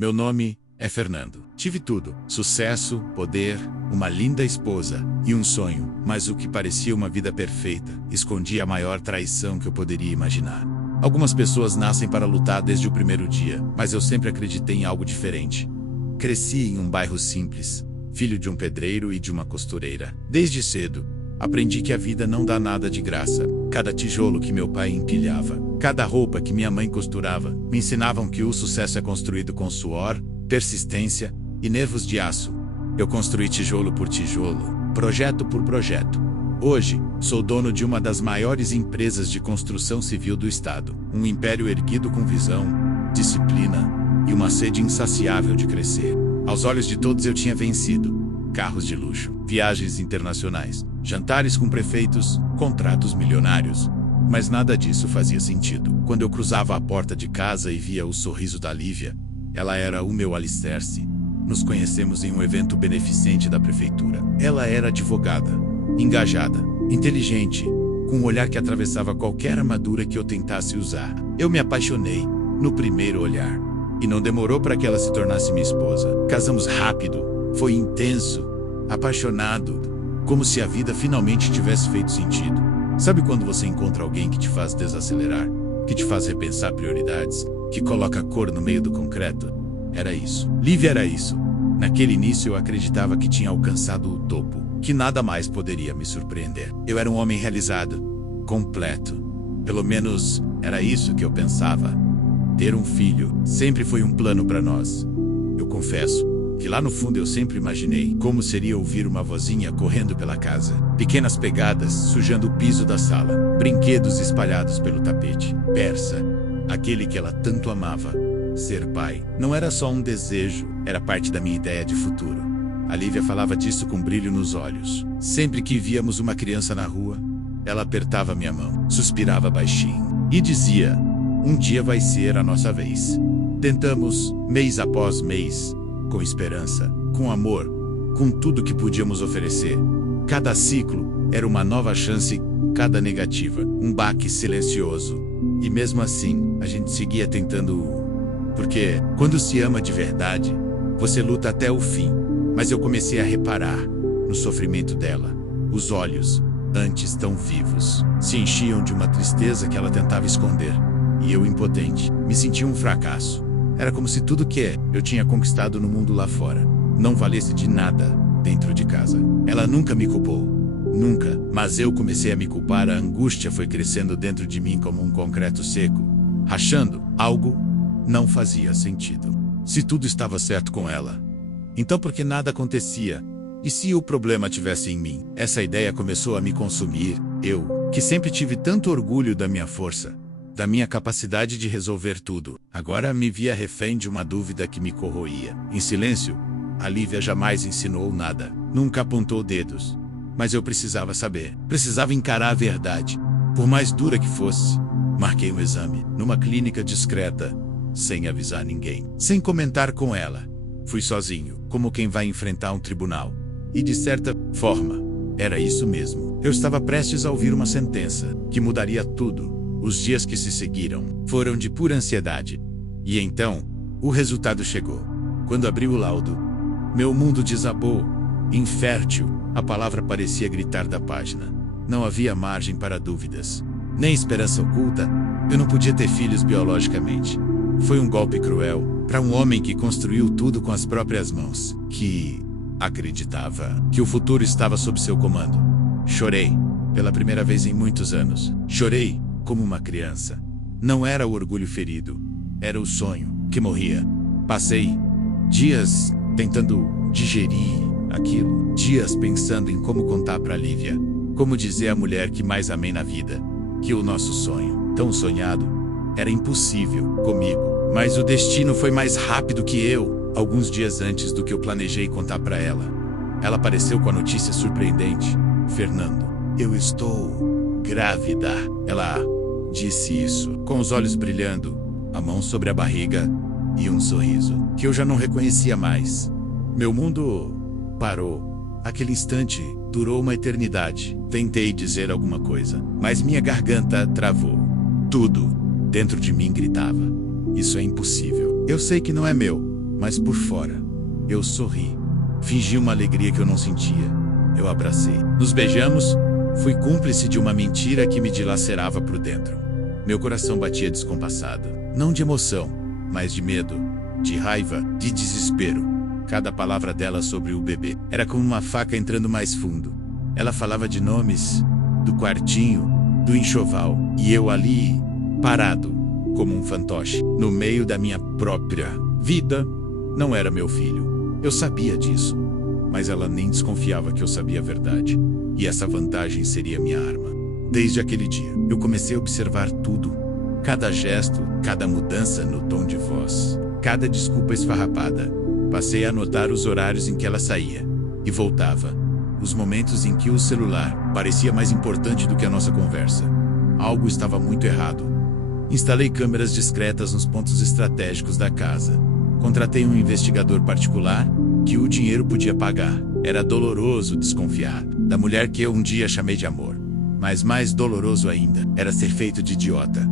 Meu nome é Fernando. Tive tudo: sucesso, poder, uma linda esposa e um sonho, mas o que parecia uma vida perfeita escondia a maior traição que eu poderia imaginar. Algumas pessoas nascem para lutar desde o primeiro dia, mas eu sempre acreditei em algo diferente. Cresci em um bairro simples, filho de um pedreiro e de uma costureira. Desde cedo, aprendi que a vida não dá nada de graça. Cada tijolo que meu pai empilhava, cada roupa que minha mãe costurava, me ensinavam que o sucesso é construído com suor, persistência e nervos de aço. Eu construí tijolo por tijolo, projeto por projeto. Hoje, sou dono de uma das maiores empresas de construção civil do estado. Um império erguido com visão, disciplina e uma sede insaciável de crescer. Aos olhos de todos eu tinha vencido. Carros de luxo, viagens internacionais, jantares com prefeitos, contratos milionários. Mas nada disso fazia sentido. Quando eu cruzava a porta de casa e via o sorriso da Lívia, ela era o meu alicerce. Nos conhecemos em um evento beneficente da prefeitura. Ela era advogada, engajada, inteligente, com um olhar que atravessava qualquer armadura que eu tentasse usar. Eu me apaixonei no primeiro olhar. E não demorou para que ela se tornasse minha esposa. Casamos rápido, foi intenso, apaixonado, como se a vida finalmente tivesse feito sentido. Sabe quando você encontra alguém que te faz desacelerar, que te faz repensar prioridades, que coloca cor no meio do concreto? Era isso. Lívia era isso. Naquele início eu acreditava que tinha alcançado o topo, que nada mais poderia me surpreender. Eu era um homem realizado, completo. Pelo menos era isso que eu pensava. Ter um filho sempre foi um plano para nós. Eu confesso que lá no fundo eu sempre imaginei como seria ouvir uma vozinha correndo pela casa. Pequenas pegadas sujando o piso da sala. Brinquedos espalhados pelo tapete. Persa, aquele que ela tanto amava. Ser pai não era só um desejo, era parte da minha ideia de futuro. A Lívia falava disso com brilho nos olhos. Sempre que víamos uma criança na rua, ela apertava minha mão, suspirava baixinho e dizia: um dia vai ser a nossa vez. Tentamos, mês após mês, com esperança, com amor, com tudo que podíamos oferecer. Cada ciclo era uma nova chance, cada negativa, um baque silencioso. E mesmo assim, a gente seguia tentando. Porque, quando se ama de verdade, você luta até o fim. Mas eu comecei a reparar no sofrimento dela. Os olhos, antes tão vivos, se enchiam de uma tristeza que ela tentava esconder. E eu, impotente, me sentia um fracasso. Era como se tudo que eu tinha conquistado no mundo lá fora não valesse de nada dentro de casa. Ela nunca me culpou. Nunca. Mas eu comecei a me culpar. A angústia foi crescendo dentro de mim como um concreto seco, rachando. Algo não fazia sentido. Se tudo estava certo com ela, então por que nada acontecia? E se o problema tivesse em mim? Essa ideia começou a me consumir. Eu, que sempre tive tanto orgulho da minha força, da minha capacidade de resolver tudo, agora me via refém de uma dúvida que me corroía. Em silêncio, a Lívia jamais ensinou nada, nunca apontou dedos. Mas eu precisava saber, precisava encarar a verdade, por mais dura que fosse. Marquei um exame, numa clínica discreta, sem avisar ninguém, sem comentar com ela. Fui sozinho, como quem vai enfrentar um tribunal. E de certa forma, era isso mesmo. Eu estava prestes a ouvir uma sentença que mudaria tudo. Os dias que se seguiram foram de pura ansiedade. E então, o resultado chegou. Quando abri o laudo, meu mundo desabou. Infértil, a palavra parecia gritar da página. Não havia margem para dúvidas, nem esperança oculta. Eu não podia ter filhos biologicamente. Foi um golpe cruel para um homem que construiu tudo com as próprias mãos, que acreditava que o futuro estava sob seu comando. Chorei, pela primeira vez em muitos anos. Chorei como uma criança. Não era o orgulho ferido, era o sonho que morria. Passei dias tentando digerir aquilo, dias pensando em como contar para Lívia, como dizer à mulher que mais amei na vida, que o nosso sonho, tão sonhado, era impossível comigo. Mas o destino foi mais rápido que eu. Alguns dias antes do que eu planejei contar para ela, ela apareceu com a notícia surpreendente: Fernando, eu estou grávida. Ela disse isso, com os olhos brilhando, a mão sobre a barriga e um sorriso que eu já não reconhecia mais. Meu mundo parou. Aquele instante durou uma eternidade. Tentei dizer alguma coisa, mas minha garganta travou. Tudo dentro de mim gritava: isso é impossível. Eu sei que não é meu, mas por fora, eu sorri. Fingi uma alegria que eu não sentia. Eu abracei. Nos beijamos. Fui cúmplice de uma mentira que me dilacerava por dentro. Meu coração batia descompassado. Não de emoção, mas de medo, de raiva, de desespero. Cada palavra dela sobre o bebê era como uma faca entrando mais fundo. Ela falava de nomes, do quartinho, do enxoval. E eu ali, parado, como um fantoche, no meio da minha própria vida. Não era meu filho. Eu sabia disso. Mas ela nem desconfiava que eu sabia a verdade. E essa vantagem seria minha arma. Desde aquele dia, eu comecei a observar tudo. Cada gesto, cada mudança no tom de voz, cada desculpa esfarrapada. Passei a notar os horários em que ela saía e voltava. Os momentos em que o celular parecia mais importante do que a nossa conversa. Algo estava muito errado. Instalei câmeras discretas nos pontos estratégicos da casa. Contratei um investigador particular que o dinheiro podia pagar. Era doloroso desconfiar da mulher que eu um dia chamei de amor. Mas mais doloroso ainda era ser feito de idiota.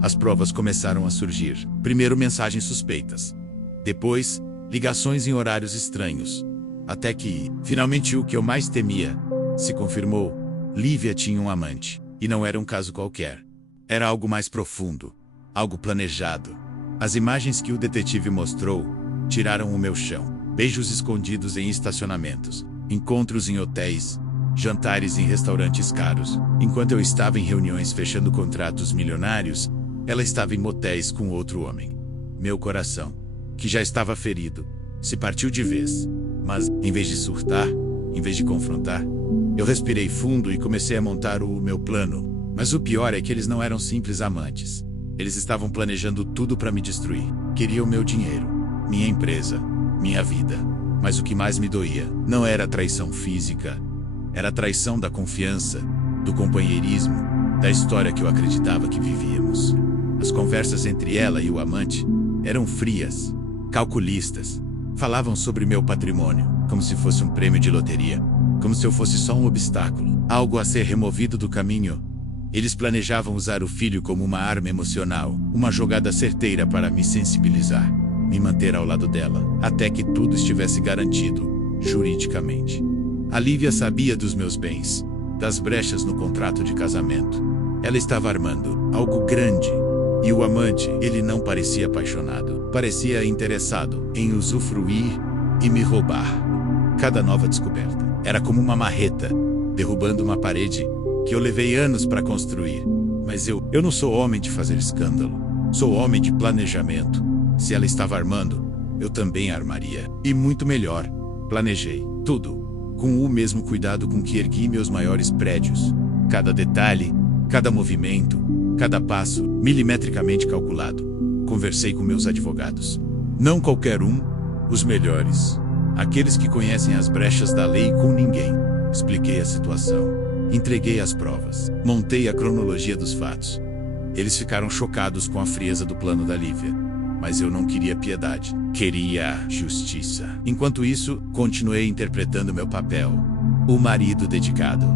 As provas começaram a surgir. Primeiro mensagens suspeitas. Depois, ligações em horários estranhos. Até que, finalmente, o que eu mais temia se confirmou. Lívia tinha um amante. E não era um caso qualquer. Era algo mais profundo. Algo planejado. As imagens que o detetive mostrou tiraram o meu chão. Beijos escondidos em estacionamentos. Encontros em hotéis. Jantares em restaurantes caros. Enquanto eu estava em reuniões fechando contratos milionários, ela estava em motéis com outro homem. Meu coração, que já estava ferido, se partiu de vez. Mas, em vez de surtar, em vez de confrontar, eu respirei fundo e comecei a montar o meu plano. Mas o pior é que eles não eram simples amantes. Eles estavam planejando tudo para me destruir. Queriam meu dinheiro, minha empresa, minha vida. Mas o que mais me doía não era a traição física. Era a traição da confiança, do companheirismo, da história que eu acreditava que vivíamos. As conversas entre ela e o amante eram frias, calculistas. Falavam sobre meu patrimônio, como se fosse um prêmio de loteria, como se eu fosse só um obstáculo, algo a ser removido do caminho. Eles planejavam usar o filho como uma arma emocional, uma jogada certeira para me sensibilizar, me manter ao lado dela, até que tudo estivesse garantido, juridicamente. A Lívia sabia dos meus bens, das brechas no contrato de casamento. Ela estava armando algo grande. E o amante, ele não parecia apaixonado. Parecia interessado em usufruir e me roubar. Cada nova descoberta era como uma marreta, derrubando uma parede que eu levei anos para construir. Mas eu não sou homem de fazer escândalo. Sou homem de planejamento. Se ela estava armando, eu também armaria. E muito melhor, planejei tudo. Com o mesmo cuidado com que ergui meus maiores prédios. Cada detalhe, cada movimento, cada passo, milimetricamente calculado. Conversei com meus advogados. Não qualquer um, os melhores. Aqueles que conhecem as brechas da lei com ninguém. Expliquei a situação. Entreguei as provas. Montei a cronologia dos fatos. Eles ficaram chocados com a frieza do plano da Lívia. Mas eu não queria piedade. Queria justiça. Enquanto isso, continuei interpretando meu papel. O marido dedicado.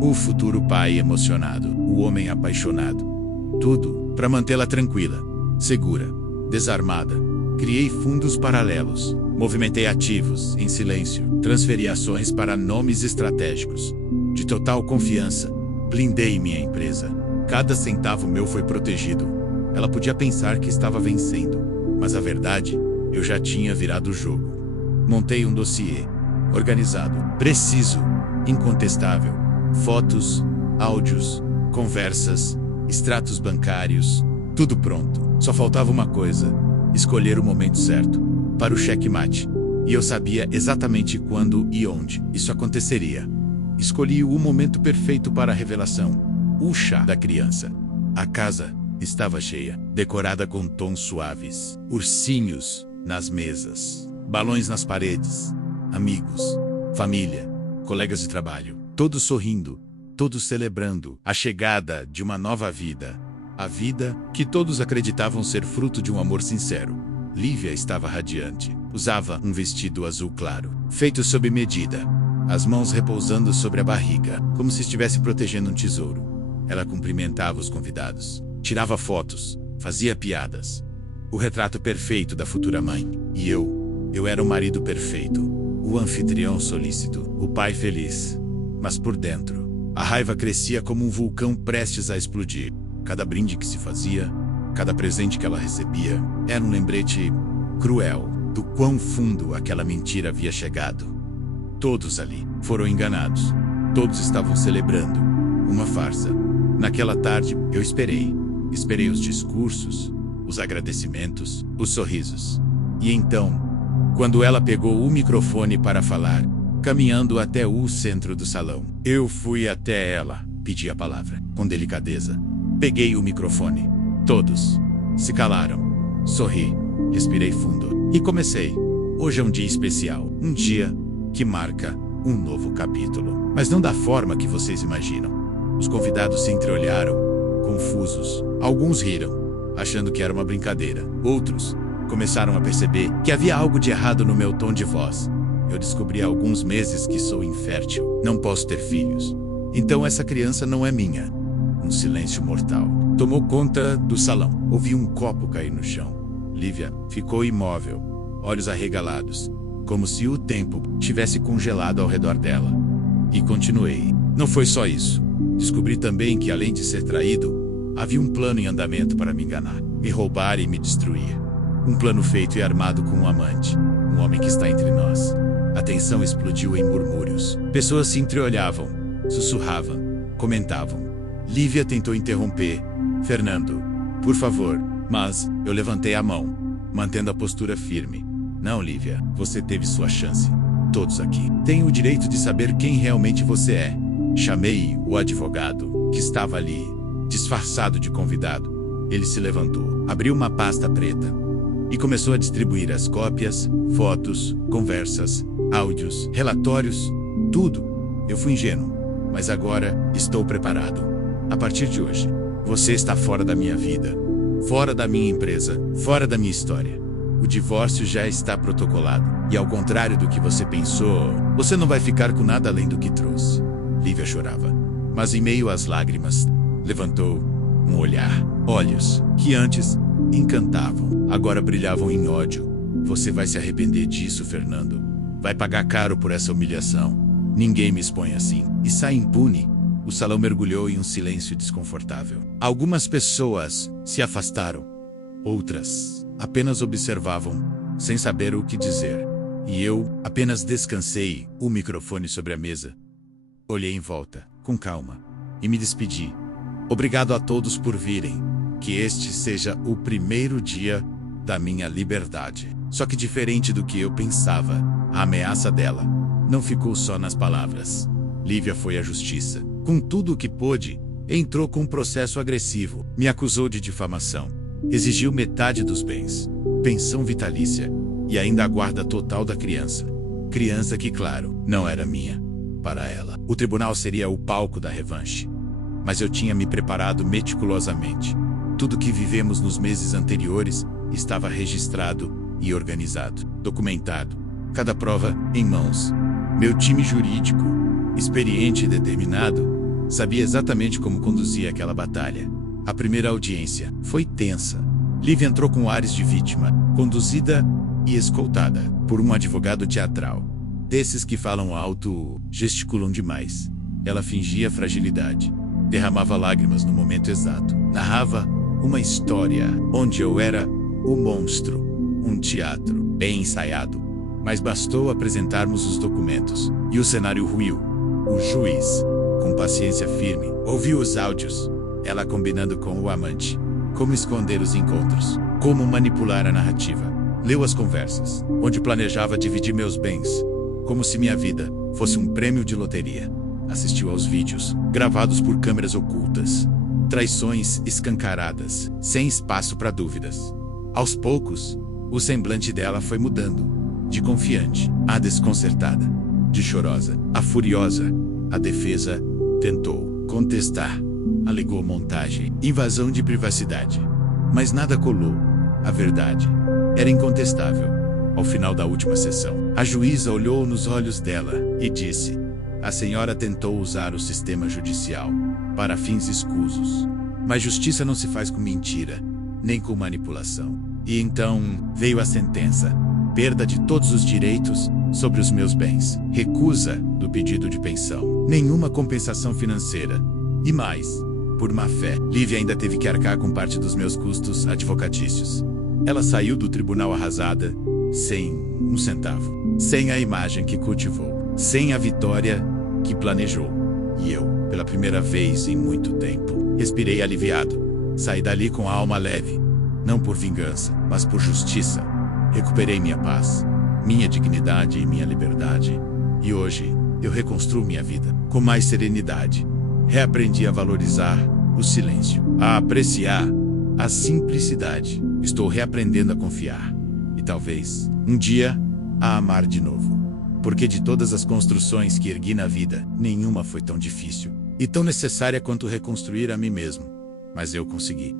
O futuro pai emocionado. O homem apaixonado. Tudo para mantê-la tranquila, segura, desarmada. Criei fundos paralelos. Movimentei ativos, em silêncio. Transferi ações para nomes estratégicos. De total confiança, blindei minha empresa. Cada centavo meu foi protegido. Ela podia pensar que estava vencendo, mas a verdade, eu já tinha virado o jogo. Montei um dossiê, organizado, preciso, incontestável. Fotos, áudios, conversas, extratos bancários, tudo pronto. Só faltava uma coisa, escolher o momento certo, para o checkmate. E eu sabia exatamente quando e onde isso aconteceria. Escolhi o momento perfeito para a revelação. O chá da criança. A casa estava cheia, decorada com tons suaves. Ursinhos nas mesas, balões nas paredes, amigos, família, colegas de trabalho, todos sorrindo, todos celebrando a chegada de uma nova vida. A vida que todos acreditavam ser fruto de um amor sincero. Lívia estava radiante. Usava um vestido azul claro, feito sob medida. As mãos repousando sobre a barriga, como se estivesse protegendo um tesouro. Ela cumprimentava os convidados, tirava fotos, fazia piadas. o retrato perfeito da futura mãe. E eu era o marido perfeito, o anfitrião solícito, o pai feliz. Mas por dentro, a raiva crescia como um vulcão prestes a explodir. Cada brinde que se fazia, cada presente que ela recebia, era um lembrete cruel do quão fundo aquela mentira havia chegado. Todos ali foram enganados. Todos estavam celebrando uma farsa. Naquela tarde, eu esperei. Esperei os discursos, os agradecimentos, os sorrisos. E então, quando ela pegou o microfone para falar, caminhando até o centro do salão, eu fui até ela, pedi a palavra, com delicadeza. Peguei o microfone. Todos se calaram. Sorri, respirei fundo e comecei. Hoje é um dia especial, um dia que marca um novo capítulo. Mas não da forma que vocês imaginam. Os convidados se entreolharam, confusos. Alguns riram, achando que era uma brincadeira. Outros começaram a perceber que havia algo de errado no meu tom de voz. Eu descobri há alguns meses que sou infértil. Não posso ter filhos. Então essa criança não é minha. Um silêncio mortal tomou conta do salão. Ouvi um copo cair no chão. Lívia ficou imóvel, olhos arregalados, como se o tempo tivesse congelado ao redor dela. E continuei. Não foi só isso. Descobri também que, além de ser traído, havia um plano em andamento para me enganar, me roubar e me destruir. Um plano feito e armado com um amante, um homem que está entre nós. A tensão explodiu em murmúrios. Pessoas se entreolhavam, sussurravam, comentavam. Lívia tentou interromper. Fernando, por favor. Mas eu levantei a mão, mantendo a postura firme. Não, Lívia, você teve sua chance. Todos aqui têm o direito de saber quem realmente você é. Chamei o advogado, que estava ali, disfarçado de convidado. Ele se levantou, abriu uma pasta preta e começou a distribuir as cópias, fotos, conversas, áudios, relatórios, tudo. Eu fui ingênuo, mas agora estou preparado. A partir de hoje, você está fora da minha vida, fora da minha empresa, fora da minha história. O divórcio já está protocolado. E ao contrário do que você pensou, você não vai ficar com nada além do que trouxe. Lívia chorava, mas em meio às lágrimas, levantou um olhar. Olhos que antes encantavam, agora brilhavam em ódio. Você vai se arrepender disso, Fernando. Vai pagar caro por essa humilhação. Ninguém me expõe assim e sai impune. O salão mergulhou em um silêncio desconfortável. Algumas pessoas se afastaram. Outras apenas observavam, sem saber o que dizer. E eu apenas descansei o microfone sobre a mesa. Olhei em volta, com calma, e me despedi. Obrigado a todos por virem. Que este seja o primeiro dia da minha liberdade. Só que diferente do que eu pensava, a ameaça dela não ficou só nas palavras. Lívia foi à justiça. Com tudo o que pôde, entrou com um processo agressivo. Me acusou de difamação. Exigiu metade dos bens, pensão vitalícia e ainda a guarda total da criança. Criança que, claro, não era minha. Para ela, o tribunal seria o palco da revanche. Mas eu tinha me preparado meticulosamente. Tudo que vivemos nos meses anteriores estava registrado e organizado, documentado. Cada prova em mãos. Meu time jurídico, experiente e determinado, sabia exatamente como conduzir aquela batalha. A primeira audiência foi tensa. Lívia entrou com ares de vítima, conduzida e escoltada por um advogado teatral. Desses que falam alto, gesticulam demais. Ela fingia fragilidade. Derramava lágrimas no momento exato. Narrava uma história onde eu era o monstro. Um teatro bem ensaiado. Mas bastou apresentarmos os documentos e o cenário ruiu. O juiz, com paciência firme, ouviu os áudios. Ela combinando com o amante. Como esconder os encontros. Como manipular a narrativa. Leu as conversas, onde planejava dividir meus bens. Como se minha vida fosse um prêmio de loteria. Assistiu aos vídeos, gravados por câmeras ocultas. Traições escancaradas, sem espaço para dúvidas. Aos poucos, o semblante dela foi mudando. De confiante, a desconcertada. De chorosa, a furiosa. A defesa tentou contestar. Alegou montagem, invasão de privacidade. Mas nada colou. A verdade era incontestável. Ao final da última sessão, a juíza olhou nos olhos dela e disse: a senhora tentou usar o sistema judicial para fins escusos. Mas justiça não se faz com mentira, nem com manipulação. E então veio a sentença: perda de todos os direitos sobre os meus bens, recusa do pedido de pensão, nenhuma compensação financeira. E mais, por má fé, Lívia ainda teve que arcar com parte dos meus custos advocatícios. Ela saiu do tribunal arrasada, sem um centavo, sem a imagem que cultivou, sem a vitória que planejou. E eu, pela primeira vez em muito tempo, respirei aliviado. Saí dali com a alma leve, não por vingança, mas por justiça. Recuperei minha paz, minha dignidade e minha liberdade. E hoje, eu reconstruo minha vida com mais serenidade. Reaprendi a valorizar o silêncio, a apreciar a simplicidade. Estou reaprendendo a confiar. E talvez, um dia, a amar de novo. Porque de todas as construções que ergui na vida, nenhuma foi tão difícil e tão necessária quanto reconstruir a mim mesmo. Mas eu consegui.